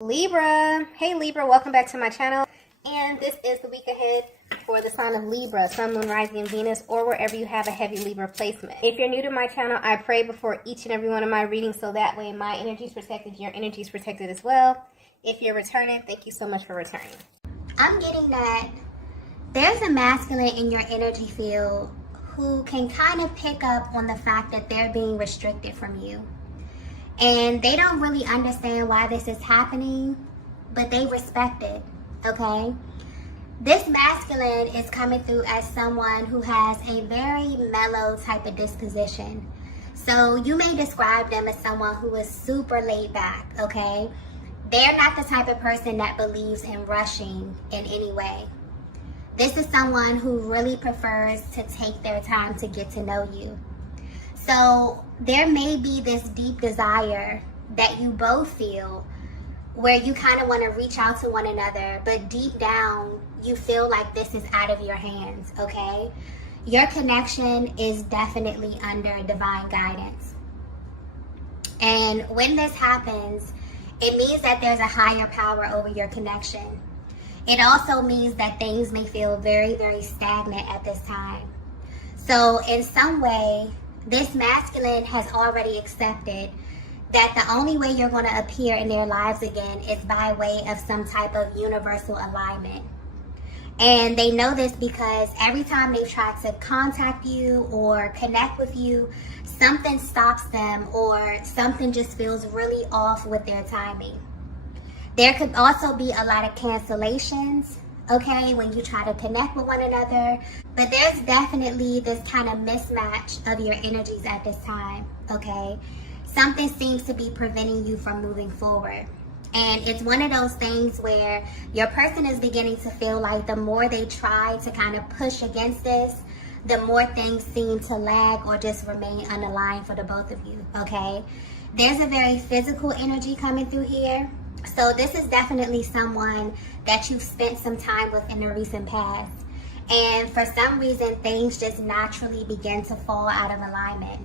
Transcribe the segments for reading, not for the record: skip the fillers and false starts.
Libra. Hey Libra, welcome back to my channel. And this is the week ahead for the sign of Libra, Sun, Moon, Rising, and Venus, or wherever you have a heavy Libra placement. If you're new to my channel, I pray before each and every one of my readings so that way my energy is protected, your energy is protected as well. If you're returning, thank you so much for returning. I'm getting that there's a masculine in your energy field who can kind of pick up on the fact that they're being restricted from you. And they don't really understand why this is happening, but they respect it, okay? This masculine is coming through as someone who has a very mellow type of disposition. So you may describe them as someone who is super laid back, okay? They're not the type of person that believes in rushing in any way. This is someone who really prefers to take their time to get to know you. So there may be this deep desire that you both feel where you kind of want to reach out to one another, but deep down you feel like this is out of your hands, okay? Your connection is definitely under divine guidance. And when this happens, it means that there's a higher power over your connection. It also means that things may feel very, very stagnant at this time. So in some way, this masculine has already accepted that the only way you're going to appear in their lives again is by way of some type of universal alignment. And they know this because every time they've tried to contact you or connect with you, something stops them or something just feels really off with their timing. There could also be a lot of cancellations, okay, when you try to connect with one another. But there's definitely this kind of mismatch of your energies at this time, okay? Something seems to be preventing you from moving forward. And it's one of those things where your person is beginning to feel like the more they try to kind of push against this, the more things seem to lag or just remain unaligned for the both of you, okay? There's a very physical energy coming through here. So this is definitely someone that you've spent some time with in the recent past. And for some reason, things just naturally begin to fall out of alignment.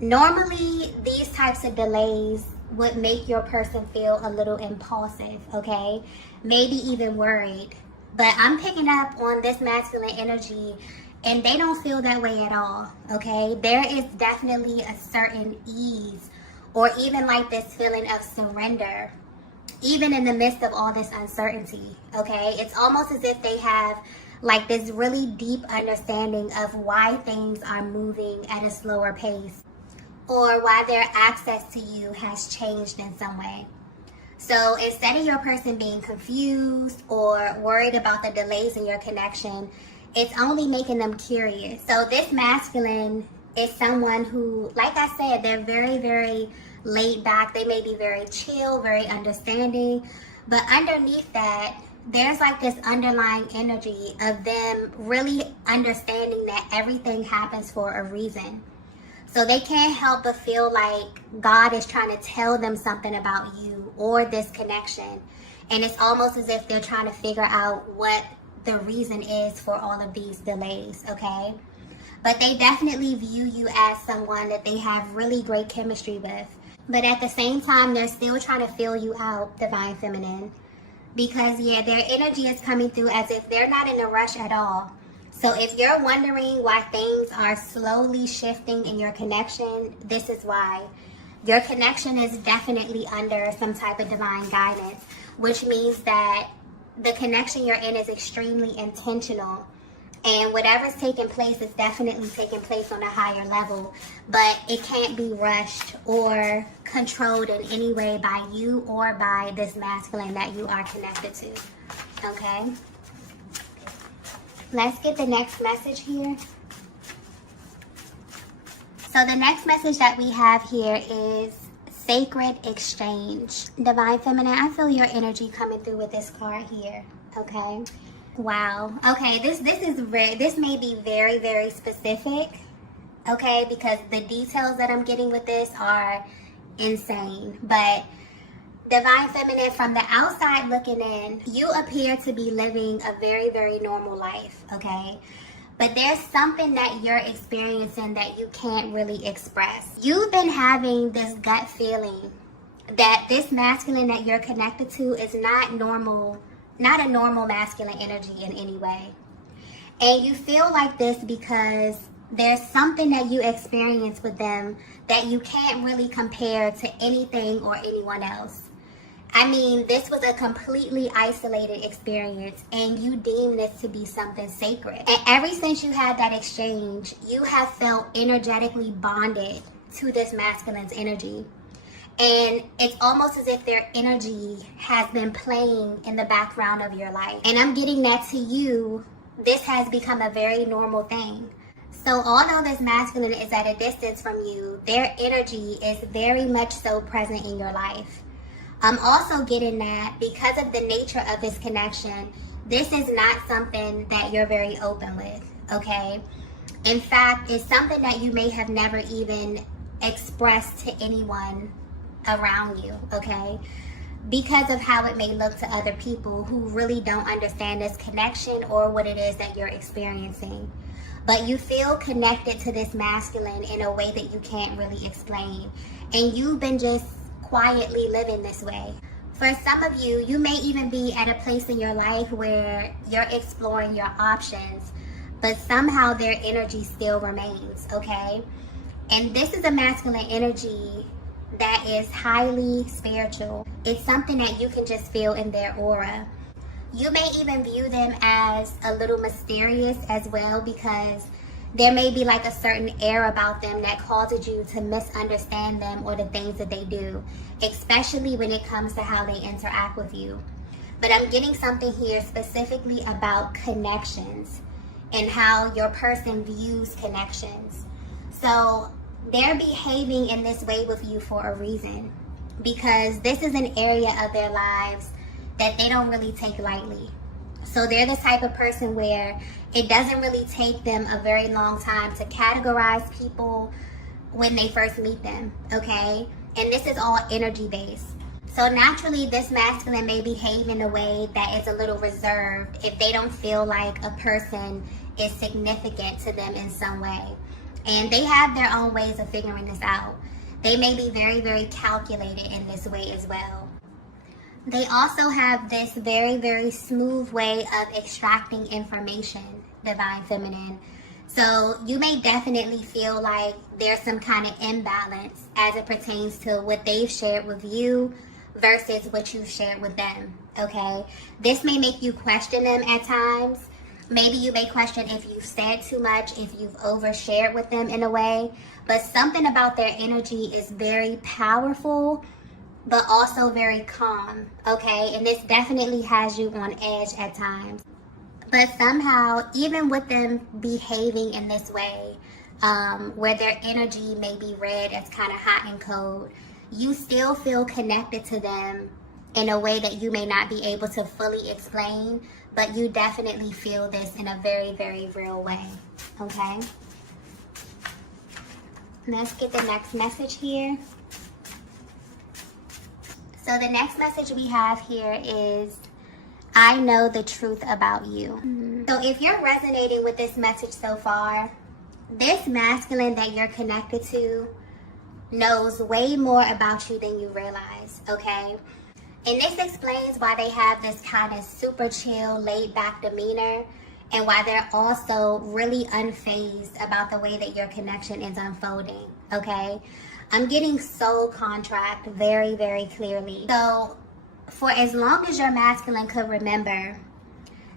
Normally, these types of delays would make your person feel a little impulsive, okay? Maybe even worried. But I'm picking up on this masculine energy and they don't feel that way at all, okay? There is definitely a certain ease or even like this feeling of surrender, even in the midst of all this uncertainty, okay? It's almost as if they have like this really deep understanding of why things are moving at a slower pace or why their access to you has changed in some way. So instead of your person being confused or worried about the delays in your connection, it's only making them curious. So this masculine is someone who, like I said, they're very, very laid back. They may be very chill, very understanding, but underneath that, there's like this underlying energy of them really understanding that everything happens for a reason. So they can't help but feel like God is trying to tell them something about you or this connection. And it's almost as if they're trying to figure out what the reason is for all of these delays, okay? But they definitely view you as someone that they have really great chemistry with. But at the same time, they're still trying to fill you out, Divine Feminine. Because, yeah, their energy is coming through as if they're not in a rush at all. So if you're wondering why things are slowly shifting in your connection, this is why. Your connection is definitely under some type of divine guidance, which means that the connection you're in is extremely intentional. And whatever's taking place is definitely taking place on a higher level, but it can't be rushed or controlled in any way by you or by this masculine that you are connected to, okay? Let's get the next message here. So the next message that we have here is Sacred Exchange. Divine Feminine, I feel your energy coming through with this card here, okay? Wow. Okay, this may be very, very specific, okay, because the details that I'm getting with this are insane. But Divine Feminine, from the outside looking in, you appear to be living a very, very normal life, okay? But there's something that you're experiencing that you can't really express. You've been having this gut feeling that this masculine that you're connected to is not a normal masculine energy in any way. And you feel like this because there's something that you experience with them that you can't really compare to anything or anyone else. I mean, this was a completely isolated experience, and you deem this to be something sacred. And ever since you had that exchange, you have felt energetically bonded to this masculine's energy. And it's almost as if their energy has been playing in the background of your life. And I'm getting that to you, this has become a very normal thing. So although this masculine is at a distance from you, their energy is very much so present in your life. I'm also getting that because of the nature of this connection, this is not something that you're very open with, okay? In fact, it's something that you may have never even expressed to anyone around you, okay? Because of how it may look to other people who really don't understand this connection or what it is that you're experiencing. But you feel connected to this masculine in a way that you can't really explain. And you've been just quietly living this way. For some of you, you may even be at a place in your life where you're exploring your options, but somehow their energy still remains, okay? And this is a masculine energy that is highly spiritual. It's something that you can just feel in their aura. You may even view them as a little mysterious as well, because there may be like a certain air about them that causes you to misunderstand them or the things that they do, especially when it comes to how they interact with you. But I'm getting something here specifically about connections and how your person views connections. So they're behaving in this way with you for a reason, because this is an area of their lives that they don't really take lightly. So they're the type of person where it doesn't really take them a very long time to categorize people when they first meet them, okay? And this is all energy based. So naturally, this masculine may behave in a way that is a little reserved if they don't feel like a person is significant to them in some way. And they have their own ways of figuring this out. They may be very, very calculated in this way as well. They also have this very, very smooth way of extracting information, Divine Feminine. So you may definitely feel like there's some kind of imbalance as it pertains to what they've shared with you versus what you've shared with them, okay? This may make you question them at times. Maybe you may question if you've said too much, if you've overshared with them in a way. But something about their energy is very powerful, but also very calm, okay? And this definitely has you on edge at times. But somehow, even with them behaving in this way, where their energy may be read as kind of hot and cold, you still feel connected to them in a way that you may not be able to fully explain, but you definitely feel this in a very, very real way, okay? Let's get the next message here. So the next message we have here is, I know the truth about you. So if you're resonating with this message so far, this masculine that you're connected to knows way more about you than you realize, okay? And this explains why they have this kind of super chill, laid back demeanor, and why they're also really unfazed about the way that your connection is unfolding, okay? I'm getting soul contract very, very clearly. So for as long as your masculine could remember,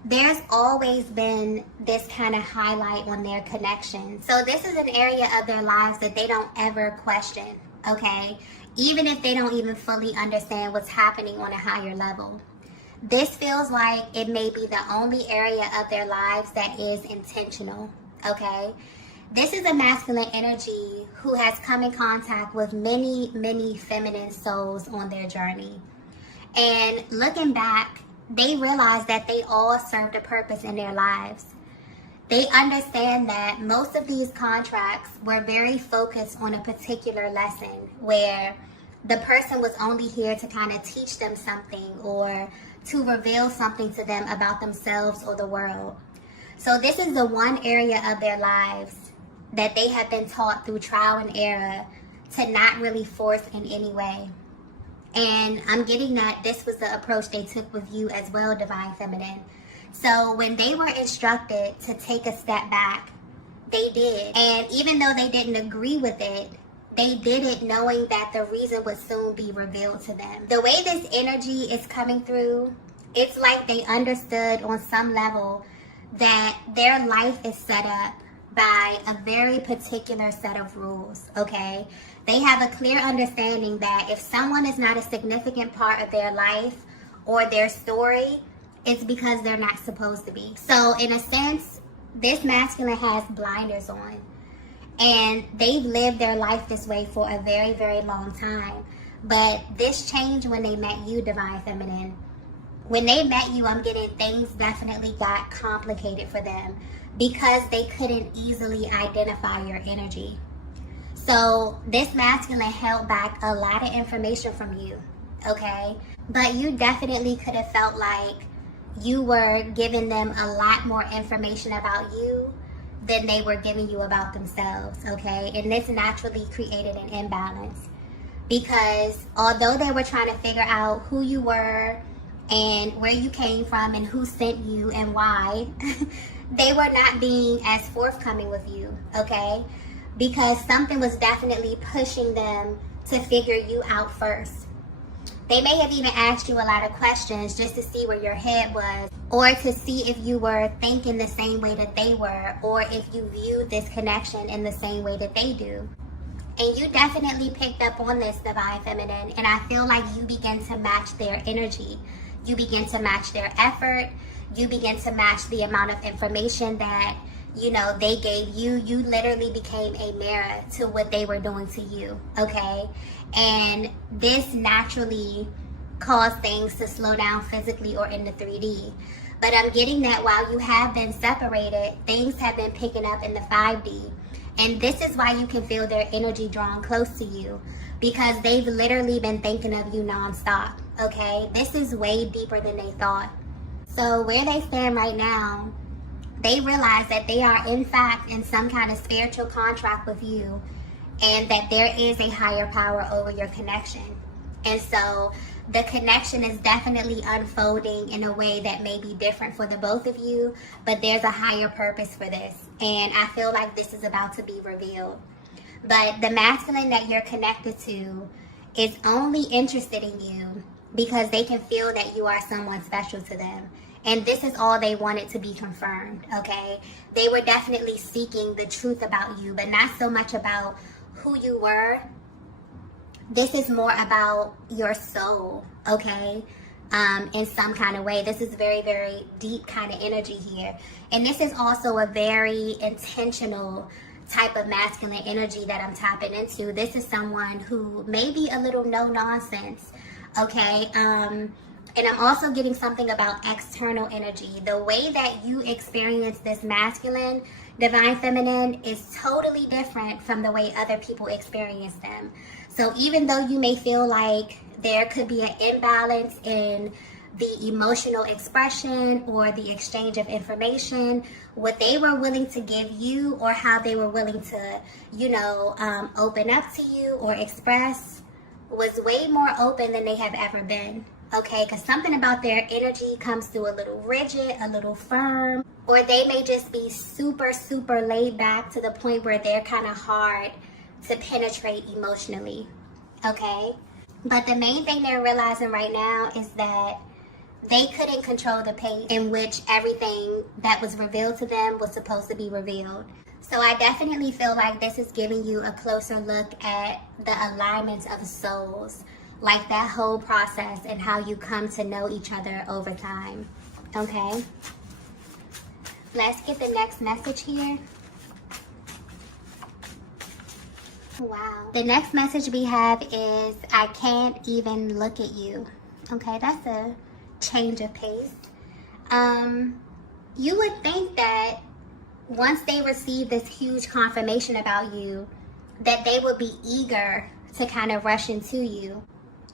there's always been this kind of highlight on their connection. So this is an area of their lives that they don't ever question, okay? Even if they don't even fully understand what's happening on a higher level. This feels like it may be the only area of their lives that is intentional, okay? This is a masculine energy who has come in contact with many, many feminine souls on their journey. And looking back, they realize that they all served a purpose in their lives. They understand that most of these contracts were very focused on a particular lesson where the person was only here to kind of teach them something or to reveal something to them about themselves or the world. So this is the one area of their lives that they have been taught through trial and error to not really force in any way. And I'm getting that this was the approach they took with you as well, Divine Feminine. So when they were instructed to take a step back, they did. And even though they didn't agree with it, they did it knowing that the reason would soon be revealed to them. The way this energy is coming through, it's like they understood on some level that their life is set up by a very particular set of rules, okay? They have a clear understanding that if someone is not a significant part of their life or their story, it's because they're not supposed to be. So in a sense, this masculine has blinders on. And they've lived their life this way for a very, very long time. But this changed when they met you, Divine Feminine. When they met you, I'm getting things definitely got complicated for them because they couldn't easily identify your energy. So this masculine held back a lot of information from you, okay? But you definitely could have felt like you were giving them a lot more information about you than they were giving you about themselves, okay? And this naturally created an imbalance because although they were trying to figure out who you were and where you came from and who sent you and why, they were not being as forthcoming with you, okay? Because something was definitely pushing them to figure you out first. They may have even asked you a lot of questions just to see where your head was, or to see if you were thinking the same way that they were, or if you viewed this connection in the same way that they do. And you definitely picked up on this, Divine Feminine, and I feel like you begin to match their energy. You begin to match their effort. You begin to match the amount of information that, you know, they gave you. You literally became a mirror to what they were doing to you, okay? And this naturally caused things to slow down physically or in the 3D. But I'm getting that while you have been separated, things have been picking up in the 5D. And this is why you can feel their energy drawn close to you, because they've literally been thinking of you nonstop, okay? This is way deeper than they thought. So where they stand right now, they realize that they are in fact in some kind of spiritual contract with you, and that there is a higher power over your connection. And so the connection is definitely unfolding in a way that may be different for the both of you, but there's a higher purpose for this. And I feel like this is about to be revealed. But the masculine that you're connected to is only interested in you because they can feel that you are someone special to them. And this is all they wanted to be confirmed, okay? They were definitely seeking the truth about you, but not so much about who you were. This is more about your soul, okay? In some kind of way. This is very, very deep kind of energy here. And this is also a very intentional type of masculine energy that I'm tapping into. This is someone who may be a little no nonsense, okay? And I'm also getting something about external energy. The way that you experience this masculine, Divine Feminine, is totally different from the way other people experience them. So even though you may feel like there could be an imbalance in the emotional expression or the exchange of information, what they were willing to give you or how they were willing to, you know, open up to you or express was way more open than they have ever been. Okay, because something about their energy comes through a little rigid, a little firm, or they may just be super, super laid back to the point where they're kind of hard to penetrate emotionally, okay? But the main thing they're realizing right now is that they couldn't control the pace in which everything that was revealed to them was supposed to be revealed. So I definitely feel like this is giving you a closer look at the alignment of souls, like that whole process and how you come to know each other over time, okay? Let's get the next message here. Wow. The next message we have is, I can't even look at you. Okay, that's a change of pace. You would think that once they receive this huge confirmation about you, that they would be eager to kind of rush into you.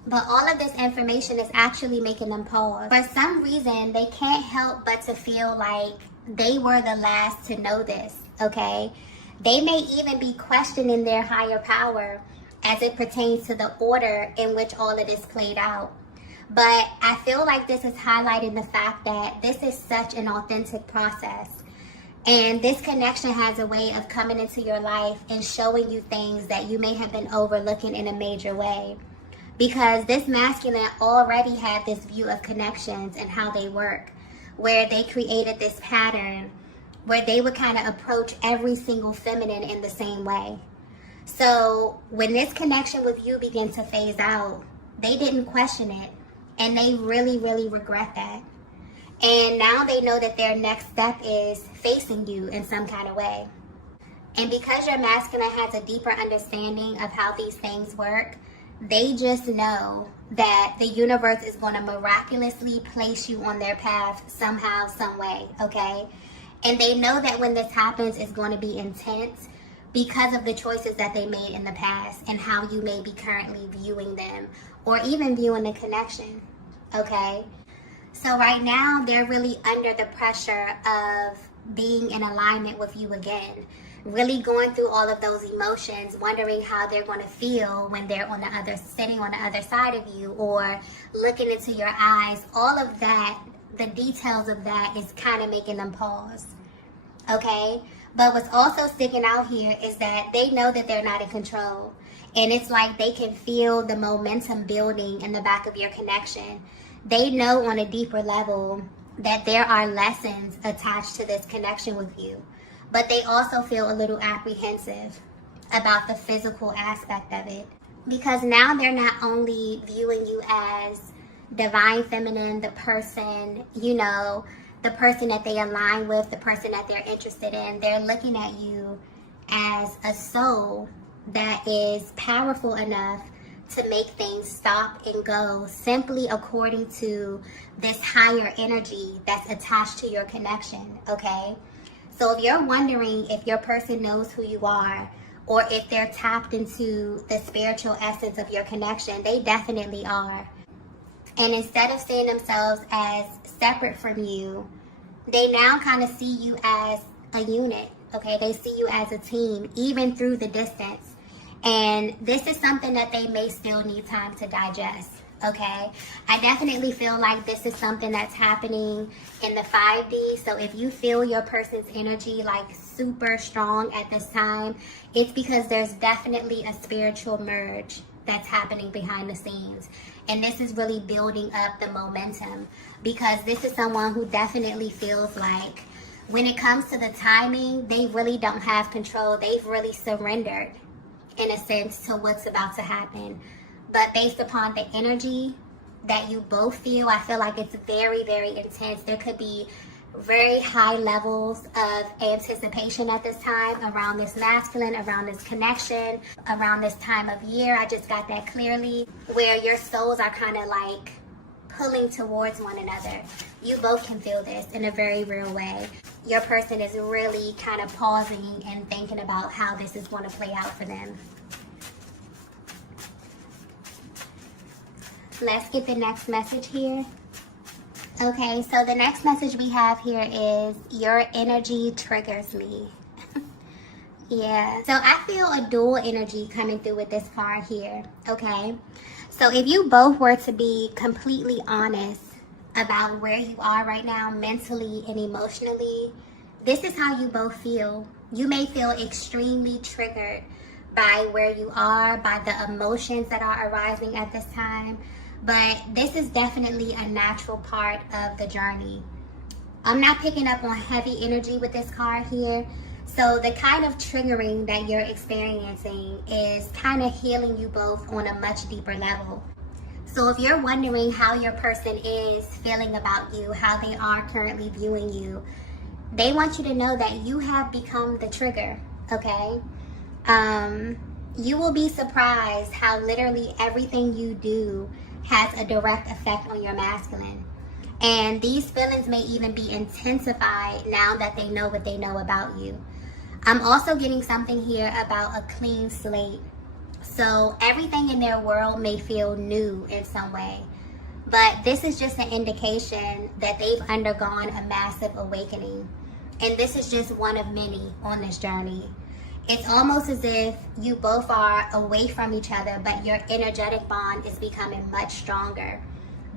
But all of this information is actually making them pause. For some reason, they can't help but to feel like they were the last to know this, okay? They may even be questioning their higher power as it pertains to the order in which all of this played out. But I feel like this is highlighting the fact that this is such an authentic process. And this connection has a way of coming into your life and showing you things that you may have been overlooking in a major way. Because this masculine already had this view of connections and how they work, where they created this pattern where they would kind of approach every single feminine in the same way. So when this connection with you began to phase out, they didn't question it. And they really, really regret that. And now they know that their next step is facing you in some kind of way. And because your masculine has a deeper understanding of how these things work, they just know that the universe is going to miraculously place you on their path somehow, some way, okay? And they know that when this happens, it's going to be intense because of the choices that they made in the past and how you may be currently viewing them or even viewing the connection, okay? So right now, they're really under the pressure of being in alignment with you again, really going through all of those emotions, wondering how they're going to feel when they're on the other, sitting on the other side of you or looking into your eyes. All of that, the details of that is kind of making them pause, okay? But what's also sticking out here is that they know that they're not in control. And it's like they can feel the momentum building in the back of your connection. They know on a deeper level that there are lessons attached to this connection with you. But they also feel a little apprehensive about the physical aspect of it. Because now they're not only viewing you as divine feminine, the person, you know, the person that they align with, the person that they're interested in. They're looking at you as a soul that is powerful enough to make things stop and go simply according to this higher energy that's attached to your connection, okay? So if you're wondering if your person knows who you are or if they're tapped into the spiritual essence of your connection, they definitely are. And instead of seeing themselves as separate from you, they now kind of see you as a unit, okay? They see you as a team, even through the distance. And this is something that they may still need time to digest, okay? I definitely feel like this is something that's happening in the 5D. So if you feel your person's energy like super strong at this time, it's because there's definitely a spiritual merge that's happening behind the scenes. And this is really building up the momentum because this is someone who definitely feels like when it comes to the timing, they really don't have control. They've really surrendered, in a sense, to what's about to happen. But based upon the energy that you both feel, I feel like it's very, very intense. There could be very high levels of anticipation at this time around this masculine, around this connection, around this time of year. I just got that clearly, where your souls are kind of like pulling towards one another. You both can feel this in a very real way. Your person is really kind of pausing and thinking about how this is going to play out for them. Let's get the next message here. Okay, so the next message we have here is, your energy triggers me. Yeah, so I feel a dual energy coming through with this card here, okay? So if you both were to be completely honest about where you are right now, mentally and emotionally, this is how you both feel. You may feel extremely triggered by where you are, by the emotions that are arising at this time. But this is definitely a natural part of the journey. I'm not picking up on heavy energy with this card here. So the kind of triggering that you're experiencing is kind of healing you both on a much deeper level. So if you're wondering how your person is feeling about you, how they are currently viewing you, they want you to know that you have become the trigger, okay? You will be surprised how literally everything you do has a direct effect on your masculine. And these feelings may even be intensified now that they know what they know about you. I'm also getting something here about a clean slate. So everything in their world may feel new in some way. But this is just an indication that they've undergone a massive awakening. And this is just one of many on this journey. It's almost as if you both are away from each other, but your energetic bond is becoming much stronger.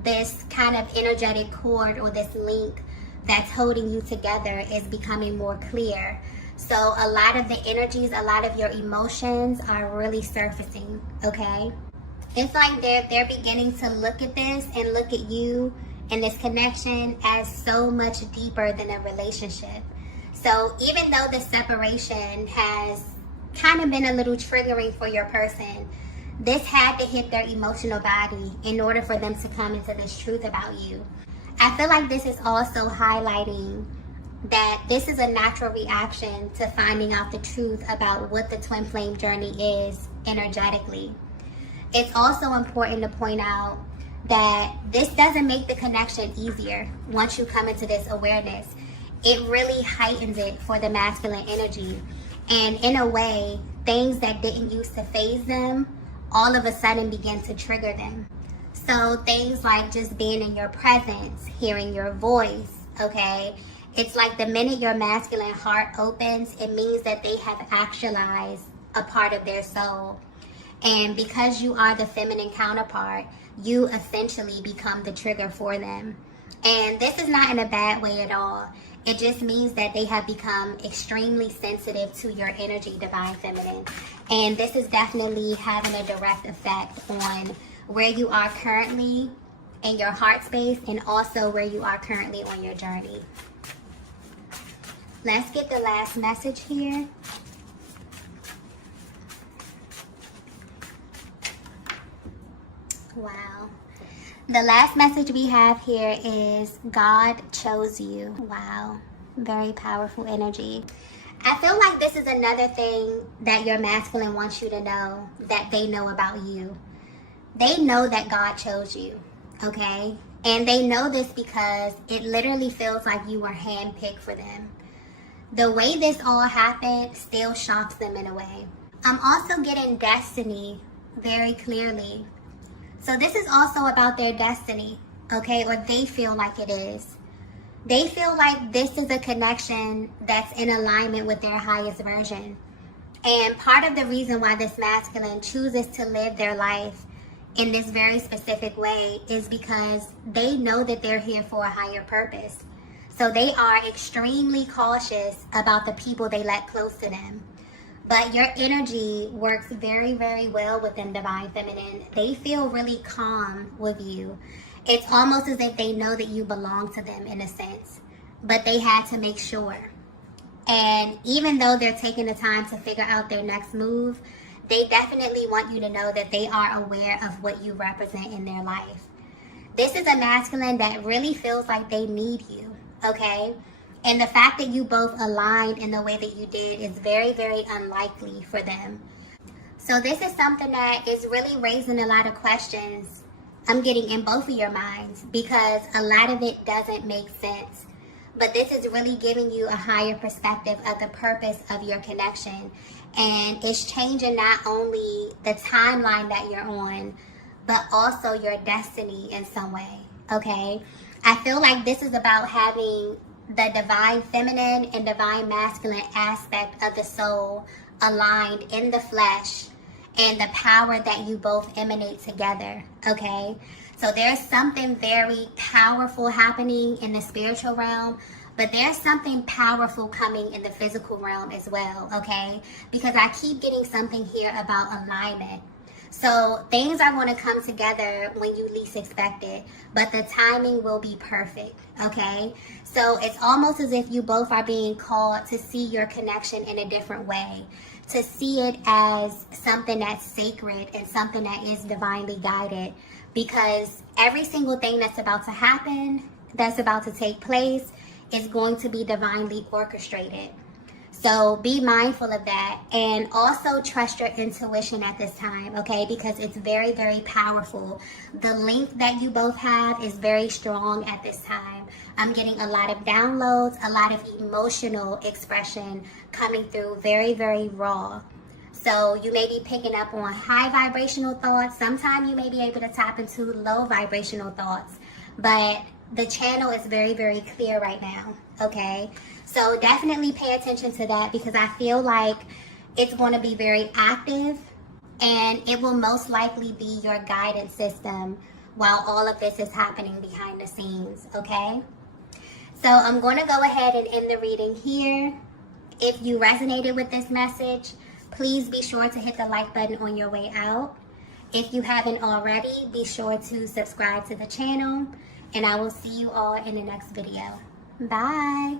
This kind of energetic cord or this link that's holding you together is becoming more clear. So a lot of the energies, a lot of your emotions are really surfacing, okay? It's like they're beginning to look at this and look at you and this connection as so much deeper than a relationship. So even though the separation has kind of been a little triggering for your person, this had to hit their emotional body in order for them to come into this truth about you. I feel like this is also highlighting that this is a natural reaction to finding out the truth about what the twin flame journey is energetically. It's also important to point out that this doesn't make the connection easier once you come into this awareness. It really heightens it for the masculine energy. And in a way, things that didn't used to faze them, all of a sudden begin to trigger them. So things like just being in your presence, hearing your voice, okay? It's like the minute your masculine heart opens, it means that they have actualized a part of their soul. And because you are the feminine counterpart, you essentially become the trigger for them. And this is not in a bad way at all. It just means that they have become extremely sensitive to your energy, divine feminine. And this is definitely having a direct effect on where you are currently in your heart space and also where you are currently on your journey. Let's get the last message here. Wow. The last message we have here is God chose you. Wow. Very powerful energy. I feel like this is another thing that your masculine wants you to know that they know about you. They know that God chose you, okay? And they know this because it literally feels like you were handpicked for them. The way this all happened still shocks them in a way. I'm also getting destiny very clearly. So this is also about their destiny, okay? Or they feel like it is. They feel like this is a connection that's in alignment with their highest version. And part of the reason why this masculine chooses to live their life in this very specific way is because they know that they're here for a higher purpose. So they are extremely cautious about the people they let close to them. But your energy works very, very well with them, divine feminine. They feel really calm with you. It's almost as if they know that you belong to them in a sense. But they had to make sure. And even though they're taking the time to figure out their next move, they definitely want you to know that they are aware of what you represent in their life. This is a masculine that really feels like they need you, okay? And the fact that you both aligned in the way that you did is very, very unlikely for them. So this is something that is really raising a lot of questions I'm getting in both of your minds, because a lot of it doesn't make sense. But this is really giving you a higher perspective of the purpose of your connection. And it's changing not only the timeline that you're on, but also your destiny in some way, okay? I feel like this is about having the divine feminine and divine masculine aspect of the soul aligned in the flesh and the power that you both emanate together, okay? So there's something very powerful happening in the spiritual realm, but there's something powerful coming in the physical realm as well, okay? Because I keep getting something here about alignment. So things are going to come together when you least expect it, but the timing will be perfect, okay? So it's almost as if you both are being called to see your connection in a different way, to see it as something that's sacred and something that is divinely guided, because every single thing that's about to happen, that's about to take place, is going to be divinely orchestrated. So be mindful of that, and also trust your intuition at this time, okay? Because it's very, very powerful. The link that you both have is very strong at this time. I'm getting a lot of downloads, a lot of emotional expression coming through, very, very raw. So you may be picking up on high vibrational thoughts. Sometimes you may be able to tap into low vibrational thoughts, but the channel is very, very clear right now, okay? So definitely pay attention to that, because I feel like It's going to be very active, and it will most likely be your guidance system while all of this is happening behind the scenes, okay? So I'm going to go ahead and end the reading here. If you resonated with this message, please be sure to hit the like button on your way out. If you haven't already, be sure to subscribe to the channel, and I will see you all in the next video. Bye.